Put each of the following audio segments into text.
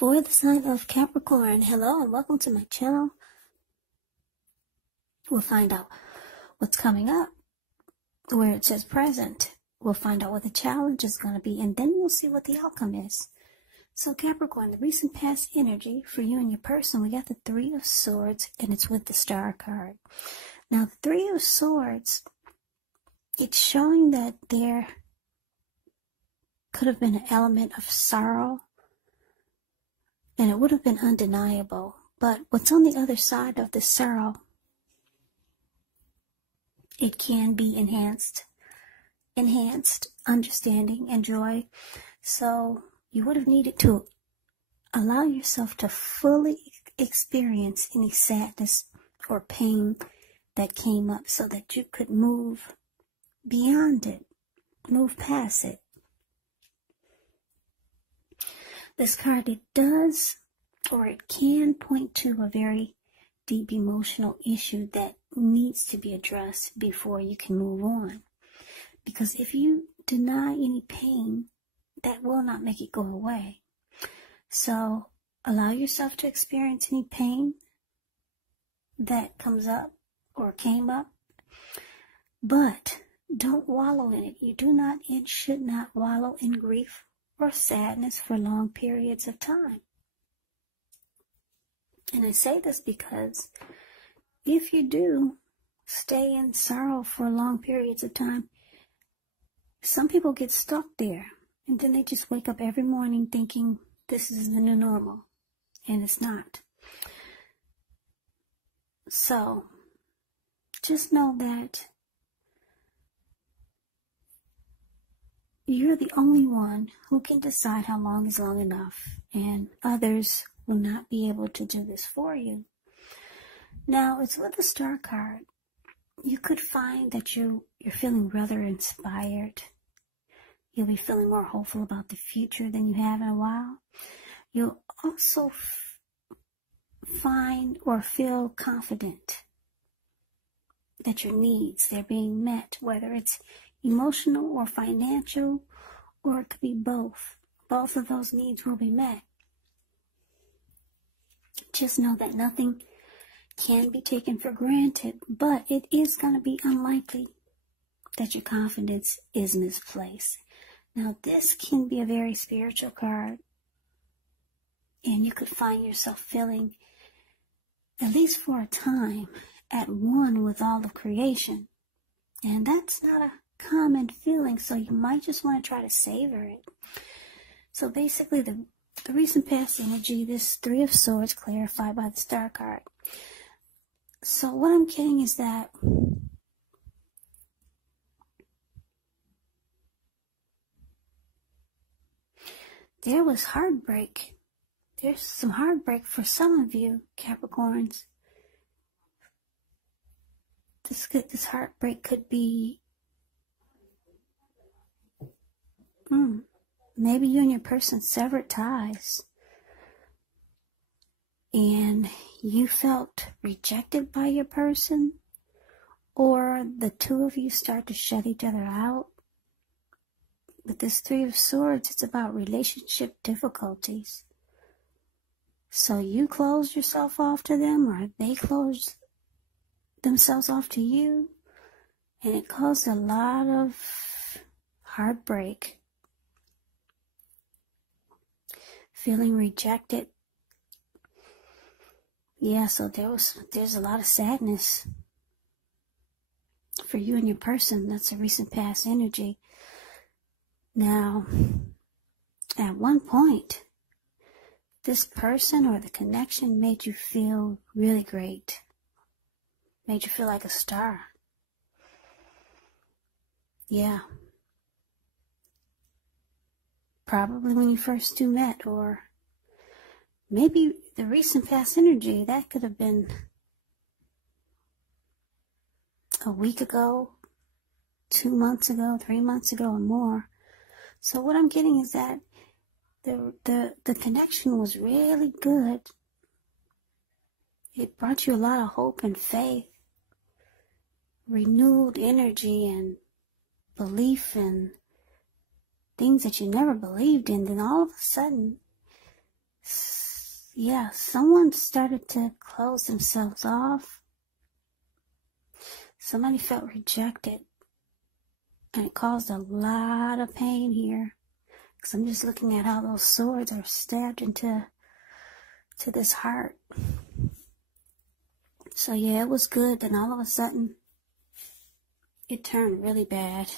For the sign of Capricorn, hello and welcome to my channel. We'll find out what's coming up where it says present. We'll find out what the challenge is going to be, and then we'll see what the outcome is. So Capricorn, the recent past energy for you and your person, we got the Three of Swords, and it's with the Star card. Now, the Three of Swords, it's showing that there could have been an element of sorrow, and it would have been undeniable. But what's on the other side of the sorrow, it can be enhanced understanding and joy. So you would have needed to allow yourself to fully experience any sadness or pain that came up so that you could move beyond it, move past it. This card, it does, or it can point to a very deep emotional issue that needs to be addressed before you can move on. Because if you deny any pain, that will not make it go away. So allow yourself to experience any pain that comes up or came up, but don't wallow in it. You do not and should not wallow in grief or sadness for long periods of time. And I say this because if you do stay in sorrow for long periods of time, some people get stuck there, and then they just wake up every morning thinking this is the new normal, and it's not. So just know that you're the only one who can decide how long is long enough, and others will not be able to do this for you. Now, it's with the Star card. You could find that you're feeling rather inspired. You'll be feeling more hopeful about the future than you have in a while. You'll also find or feel confident that your needs, they're being met, whether it's emotional or financial, or it could be both. Both of those needs will be met. Just know that nothing can be taken for granted, but it is going to be unlikely that your confidence is misplaced. Now, this can be a very spiritual card, and you could find yourself feeling, at least for a time, at one with all of creation. And that's not a common feeling, so you might just want to try to savor it. So basically, the recent past energy, this Three of Swords, clarified by the Star card. So what I'm getting is that there was heartbreak. There's some heartbreak for some of you, Capricorns. This heartbreak could be maybe you and your person severed ties, and you felt rejected by your person, or the two of you start to shut each other out. With this Three of Swords, it's about relationship difficulties. So you closed yourself off to them, or they closed themselves off to you, and it caused a lot of heartbreak. Feeling rejected. Yeah, so there's a lot of sadness for you and your person. That's a recent past energy. Now, at one point, this person or the connection made you feel really great. Made you feel like a star. Yeah. Probably when you first two met, or maybe the recent past energy, that could have been a week ago, 2 months ago, 3 months ago, or more. So what I'm getting is that the connection was really good. It brought you a lot of hope and faith, renewed energy and belief in things that you never believed in. Then all of a sudden, Yeah, someone started to close themselves off. Somebody felt rejected. And it caused a lot of pain here. Because I'm just looking at how those swords are stabbed into this heart. So yeah, it was good. Then all of a sudden, it turned really bad.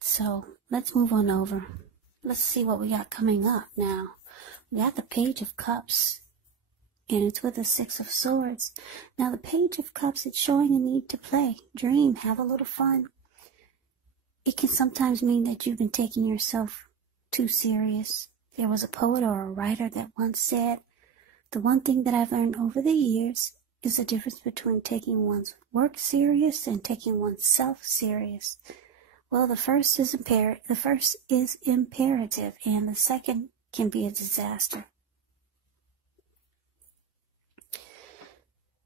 So let's move on over. Let's see what we got coming up now. We got the Page of Cups. And it's with the Six of Swords. Now the Page of Cups, it's showing a need to play, dream, have a little fun. It can sometimes mean that you've been taking yourself too serious. There was a poet or a writer that once said, the one thing that I've learned over the years is the difference between taking one's work serious and taking oneself serious. Well, the first is imperative, and the second can be a disaster.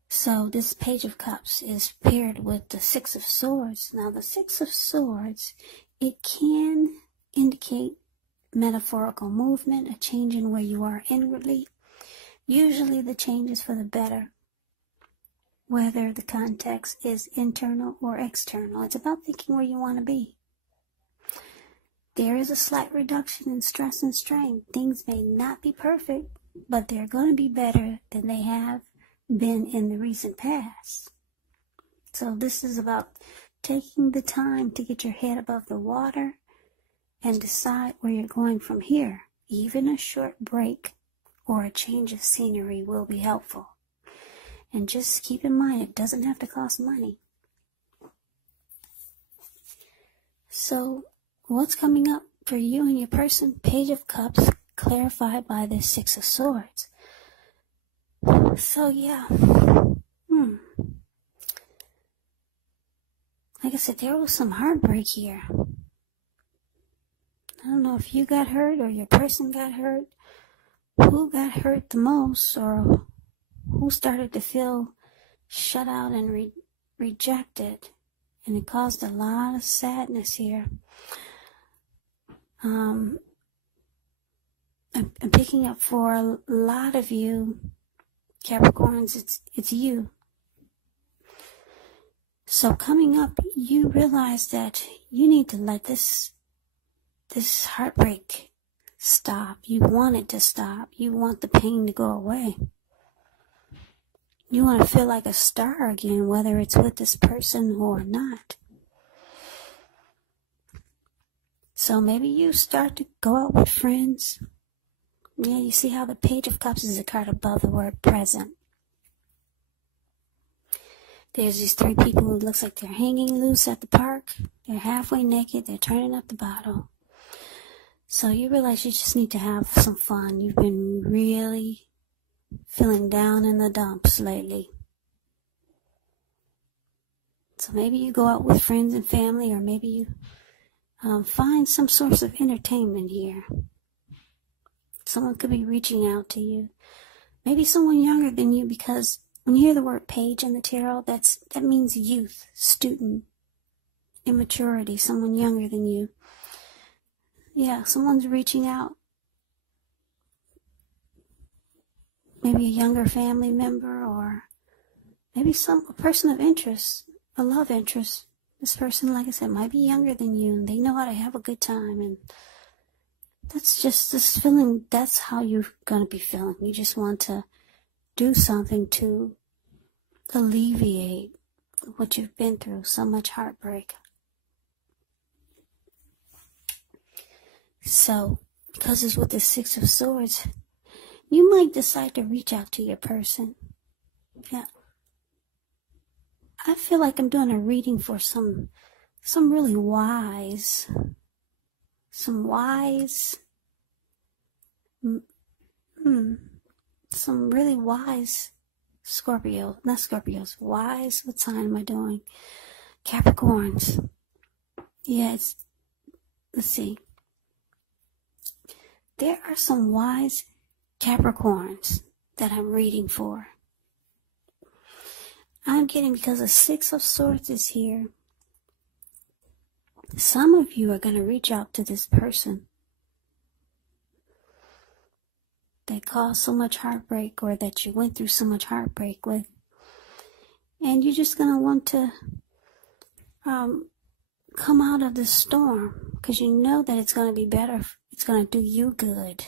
So this Page of Cups is paired with the Six of Swords. Now the Six of Swords, it can indicate metaphorical movement, a change in where you are inwardly. Usually the change is for the better, whether the context is internal or external. It's about thinking where you want to be. There is a slight reduction in stress and strain. Things may not be perfect, but they're going to be better than they have been in the recent past. So this is about taking the time to get your head above the water and decide where you're going from here. Even a short break or a change of scenery will be helpful. And just keep in mind, it doesn't have to cost money. So what's coming up for you and your person? Page of Cups clarified by the Six of Swords. So yeah, like I said, there was some heartbreak here. I don't know if you got hurt or your person got hurt. Who got hurt the most, or who started to feel shut out and rejected, and it caused a lot of sadness here. I'm picking up for a lot of you Capricorns, it's you. So coming up, you realize that you need to let this heartbreak stop. You want it to stop. You want the pain to go away. You want to feel like a star again, whether it's with this person or not. So maybe you start to go out with friends. Yeah, you see how the Page of Cups is a card above the word present. There's these three people who looks like they're hanging loose at the park. They're halfway naked. They're turning up the bottle. So you realize you just need to have some fun. You've been really feeling down in the dumps lately. So maybe you go out with friends and family, or maybe you find some source of entertainment here. Someone could be reaching out to you. Maybe someone younger than you, because when you hear the word page in the tarot, that means youth, student, immaturity, someone younger than you. Yeah, someone's reaching out. Maybe a younger family member, or maybe a person of interest, a love interest. This person, like I said, might be younger than you, and they know how to have a good time, and that's just this feeling. That's how you're going to be feeling. You just want to do something to alleviate what you've been through, so much heartbreak. So, because it's with the Six of Swords, you might decide to reach out to your person. Yeah. I feel like I'm doing a reading for some really wise, some really wise wise, what sign am I doing? Capricorns. Yeah, let's see. There are some wise Capricorns that I'm reading for. I'm getting, because the Six of Swords is here, some of you are going to reach out to this person. that caused so much heartbreak, or that you went through so much heartbreak with. And you're just going to want to come out of this storm, because you know that it's going to be better. It's going to do you good.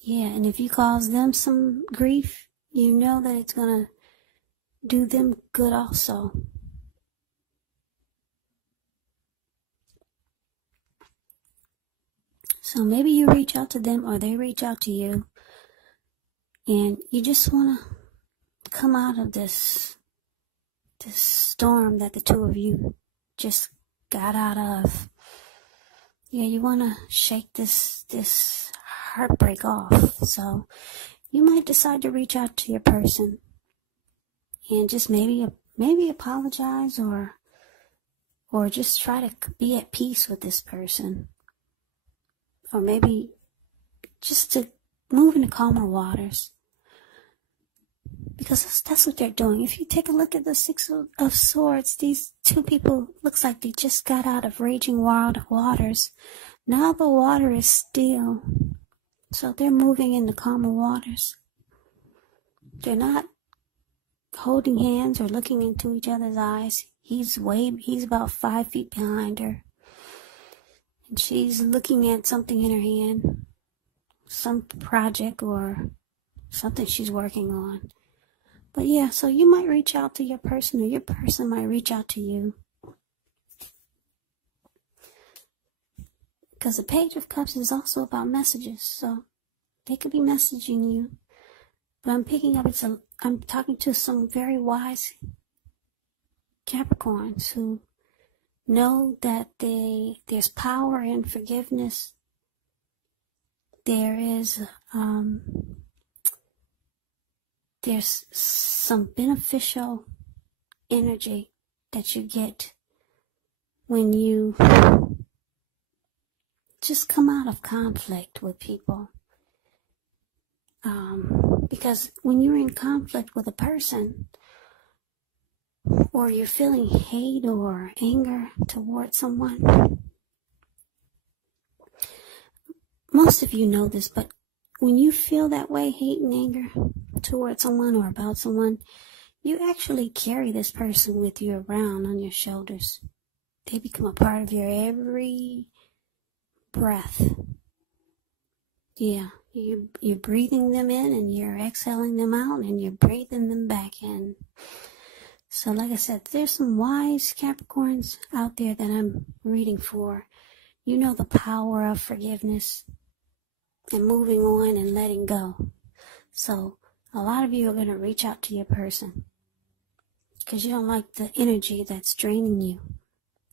Yeah, and if you cause them some grief, you know that it's going to do them good also. So maybe you reach out to them, or they reach out to you, and you just want to come out of this storm that the two of you just got out of. Yeah, you want to shake this heartbreak off. So you might decide to reach out to your person and just maybe apologize, or just try to be at peace with this person, or maybe just to move into calmer waters. Because that's what they're doing. If you take a look at the Six of Swords, these two people looks like they just got out of raging wild waters. Now the water is still. So they're moving into calmer waters. They're not holding hands or looking into each other's eyes. He's about 5 feet behind her. And she's looking at something in her hand. Some project or something she's working on. But yeah, so you might reach out to your person, or your person might reach out to you. Because the Page of Cups is also about messages, so they could be messaging you. But I'm picking up, I'm talking to some very wise Capricorns who know that there's power in forgiveness. There's some beneficial energy that you get when you just come out of conflict with people. Because when you're in conflict with a person, or you're feeling hate or anger towards someone, most of you know this, but when you feel that way, hate and anger towards someone or about someone, you actually carry this person with you around on your shoulders. They become a part of your every breath. Yeah, you're breathing them in, and you're exhaling them out, and you're breathing them back in. So like I said, there's some wise Capricorns out there that I'm reading for. You know the power of forgiveness and moving on and letting go. So a lot of you are going to reach out to your person because you don't like the energy that's draining you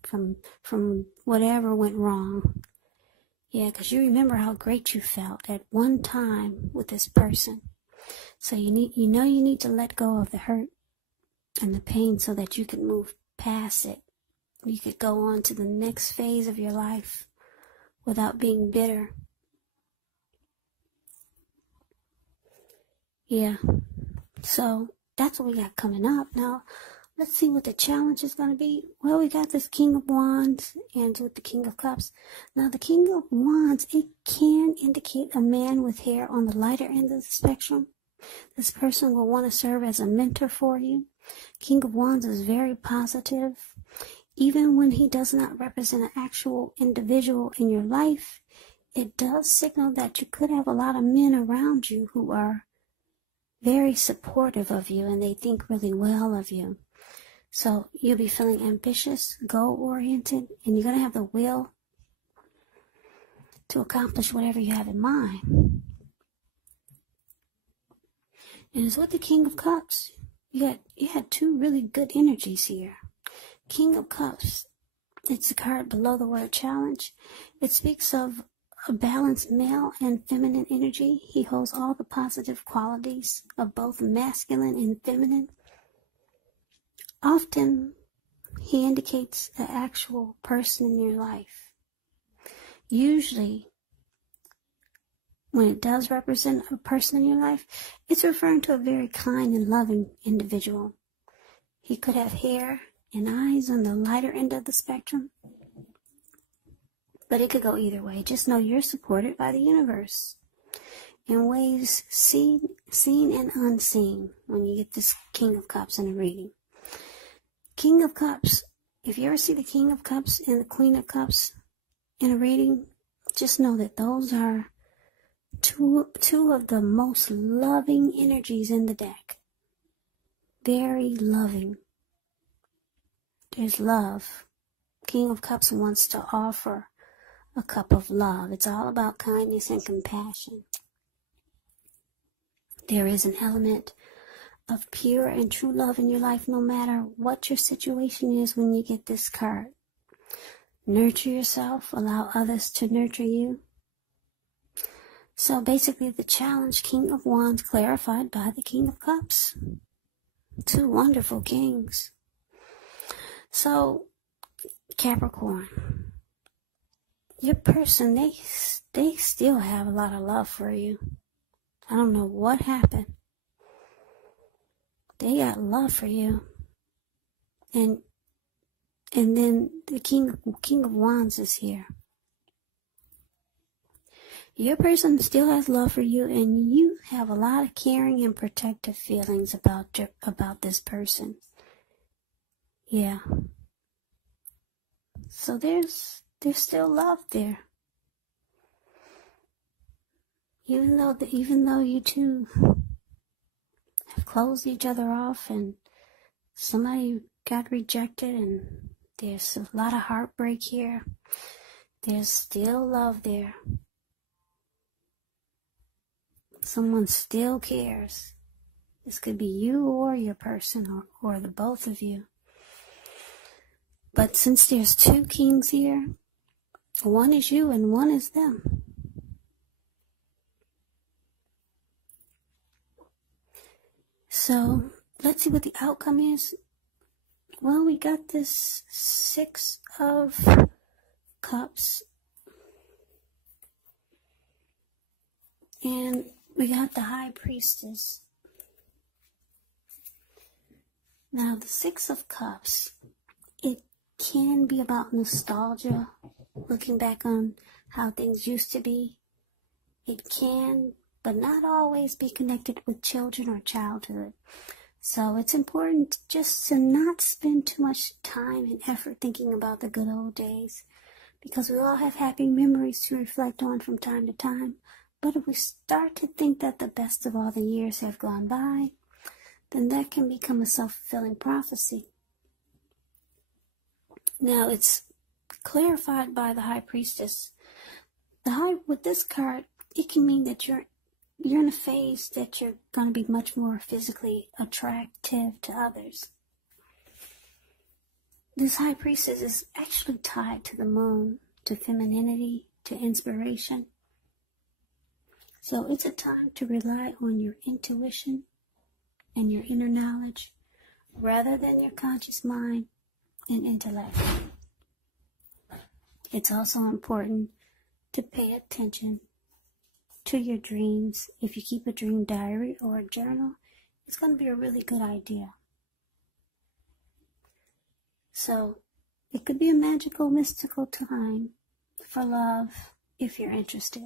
from whatever went wrong. Yeah, because you remember how great you felt at one time with this person. So you need to let go of the hurt and the pain so that you can move past it. You could go on to the next phase of your life without being bitter. Yeah, so that's what we got coming up. Now, let's see what the challenge is going to be. Well, we got this King of Wands and with the King of Cups. Now, the King of Wands, it can indicate a man with hair on the lighter end of the spectrum. This person will want to serve as a mentor for you. King of Wands is very positive. Even when he does not represent an actual individual in your life, it does signal that you could have a lot of men around you who are very supportive of you and they think really well of you. So you'll be feeling ambitious, goal-oriented, and you're going to have the will to accomplish whatever you have in mind. And it's with the King of Cups. You had two really good energies here. King of Cups, it's the card below the word challenge. It speaks of a balanced male and feminine energy. He holds all the positive qualities of both masculine and feminine. Often, he indicates the actual person in your life. Usually, when it does represent a person in your life, it's referring to a very kind and loving individual. He could have hair and eyes on the lighter end of the spectrum, but it could go either way. Just know you're supported by the universe. in ways seen and unseen when you get this King of Cups in a reading. King of Cups, if you ever see the King of Cups and the Queen of Cups in a reading, just know that those are two of the most loving energies in the deck. Very loving. There's love. King of Cups wants to offer a cup of love. It's all about kindness and compassion. There is an element of pure and true love in your life, no matter what your situation is when you get this card. Nurture yourself, allow others to nurture you. So basically the challenge, King of Wands clarified by the King of Cups. Two wonderful kings. So Capricorn, your person, they still have a lot of love for you. I don't know what happened. They got love for you. And then the King of Wands is here. Your person still has love for you, and you have a lot of caring and protective feelings about this person. Yeah. So there's still love there. Even though you two have closed each other off and somebody got rejected and there's a lot of heartbreak here, there's still love there. Someone still cares. This could be you or your person or the both of you. But since there's two kings here, one is you and one is them. So let's see what the outcome is. Well, we got this Six of Cups. And we got the High Priestess. Now, the Six of Cups, it can be about nostalgia, looking back on how things used to be. It can, but not always be connected with children or childhood. So it's important just to not spend too much time and effort thinking about the good old days, because we all have happy memories to reflect on from time to time. But if we start to think that the best of all the years have gone by, then that can become a self-fulfilling prophecy. Now, it's clarified by the High Priestess. With this card, it can mean that you're in a phase that you're going to be much more physically attractive to others. This High Priestess is actually tied to the moon, to femininity, to inspiration. So it's a time to rely on your intuition and your inner knowledge rather than your conscious mind and intellect. It's also important to pay attention to your dreams. If you keep a dream diary or a journal, it's going to be a really good idea. So it could be a magical, mystical time for love if you're interested.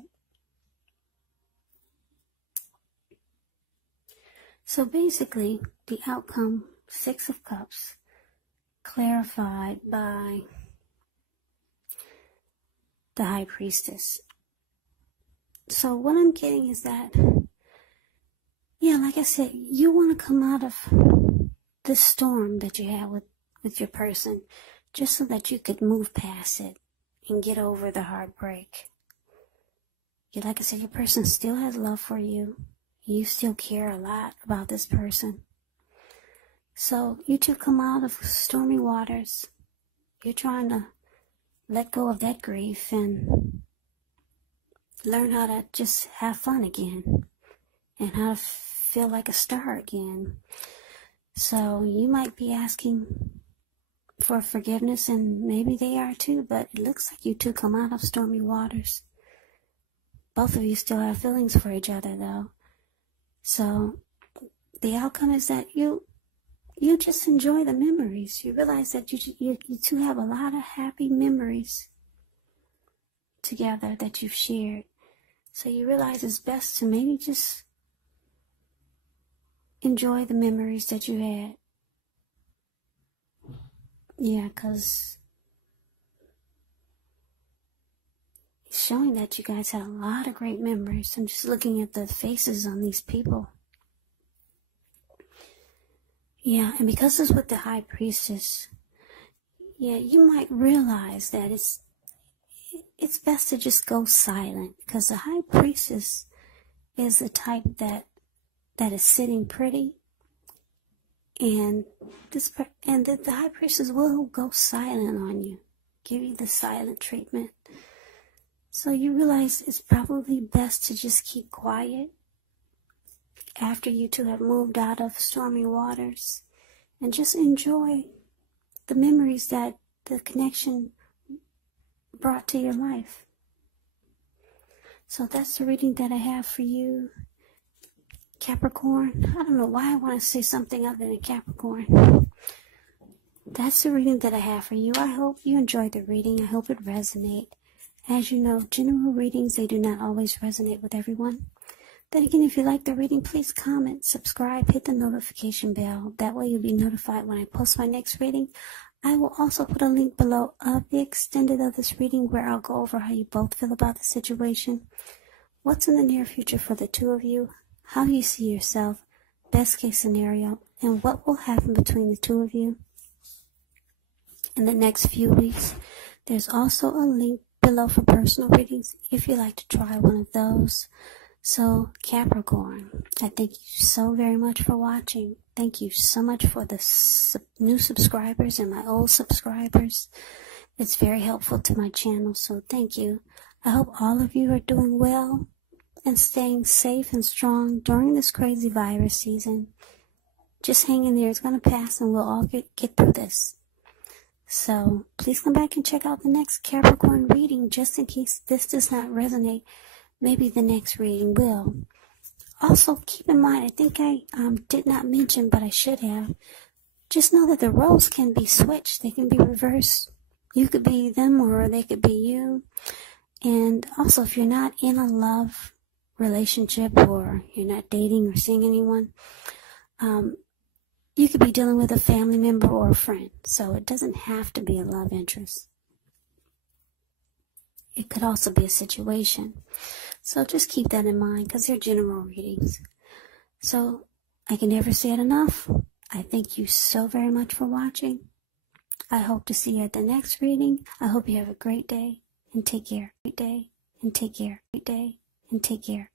So basically, the outcome, Six of Cups, clarified by the High Priestess. So what I'm getting is that, yeah, like I said, you want to come out of this storm that you have with your person, just so that you could move past it and get over the heartbreak. Yeah, like I said, your person still has love for you. You still care a lot about this person. So you two come out of stormy waters. You're trying to let go of that grief and learn how to just have fun again and how to feel like a star again. So you might be asking for forgiveness, and maybe they are too, but it looks like you two come out of stormy waters. Both of you still have feelings for each other, though. So the outcome is that you just enjoy the memories. You realize that you two have a lot of happy memories together that you've shared. So you realize it's best to maybe just enjoy the memories that you had. Yeah, because it's showing that you guys had a lot of great memories. I'm just looking at the faces on these people. Yeah, and because it's with the High Priestess, yeah, you might realize that it's best to just go silent, because the High Priestess is the type that is sitting pretty, and the High Priestess will go silent on you, give you the silent treatment. So you realize it's probably best to just keep quiet after you two have moved out of stormy waters, and just enjoy the memories that the connection brought to your life. So that's the reading that I have for you, Capricorn. I don't know why I want to say something other than Capricorn. That's the reading that I have for you. I hope you enjoyed the reading. I hope it resonated. As you know, general readings, they do not always resonate with everyone. Then again, if you like the reading, please comment, subscribe, hit the notification bell. That way you'll be notified when I post my next reading. I will also put a link below of the extended of this reading where I'll go over how you both feel about the situation, what's in the near future for the two of you, how you see yourself, best case scenario, and what will happen between the two of you in the next few weeks. There's also a link below for personal readings if you'd like to try one of those. So Capricorn, I thank you so very much for watching. Thank you so much for the new subscribers and my old subscribers. It's very helpful to my channel, so thank you. I hope all of you are doing well and staying safe and strong during this crazy virus season. Just hang in there. It's going to pass and we'll all get through this. So please come back and check out the next Capricorn reading just in case this does not resonate. Maybe the next reading will. Also, keep in mind, I think I did not mention, but I should have. Just know that the roles can be switched. They can be reversed. You could be them or they could be you. And also, if you're not in a love relationship or you're not dating or seeing anyone, you could be dealing with a family member or a friend. So it doesn't have to be a love interest. It could also be a situation. So just keep that in mind because they're general readings. So I can never say it enough. I thank you so very much for watching. I hope to see you at the next reading. I hope you have a great day and take care. Great day and take care. Great day and take care.